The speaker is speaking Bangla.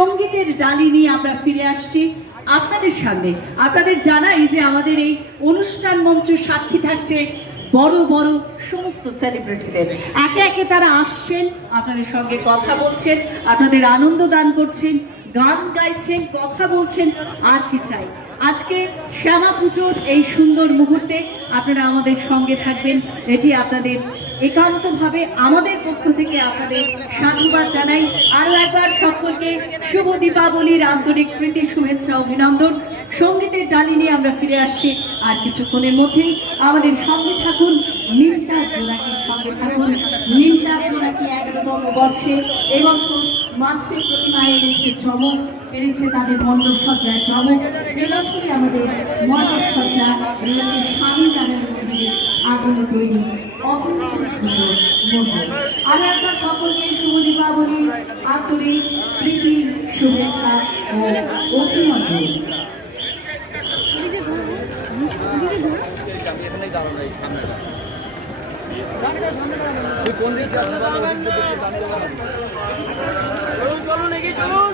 সঙ্গীতের ডালি নিয়ে আমরা ফিরে আসছি আপনাদের সামনে। আপনাদের জানাই যে আমাদের এই অনুষ্ঠান মঞ্চ সাক্ষী থাকছে বড় বড় সমস্ত সেলিব্রিটিদের একে একে তারা আসছেন, আপনাদের সঙ্গে কথা বলছেন, আপনাদের আনন্দ দান করছেন, গান গাইছেন, কথা বলছেন, আর কি চাই। আজকে শ্যামা পুজোর এই সুন্দর মুহূর্তে আপনারা আমাদের সঙ্গে থাকবেন। এটি আপনাদের একান্তভাবে আমাদের পক্ষ থেকে আপনাদের সাধুবাদ জানাই। আরও একবার সকলকে শুভ দীপাবলির আন্তরিক প্রীতি, শুভেচ্ছা, অভিনন্দন। সঙ্গীতের ডালি নিয়ে আমরা ফিরে আসছি আর কিছুক্ষণের মধ্যেই আমাদের সঙ্গে থাকুন নিমতা জোনাকির সঙ্গে থাকুন। নিমতা জোনাকি এগারোতম বর্ষে এবছর মাতৃ প্রতিমা এনেছে চমক, এনেছে তাদের মণ্ডপ সজ্জায় চমক। এবছরই আমাদের মণ্ডপ সজ্জা রয়েছে স্বামী নারায়ণ মন্দিরের আগুনে তৈরি। অপূর্ব মন্দির আর সকলকে শুভ দীপাবলি আন্তরিক প্রীতি শুভেচ্ছা ও অভিনন্দন। চলুন এগিয়ে চলুন।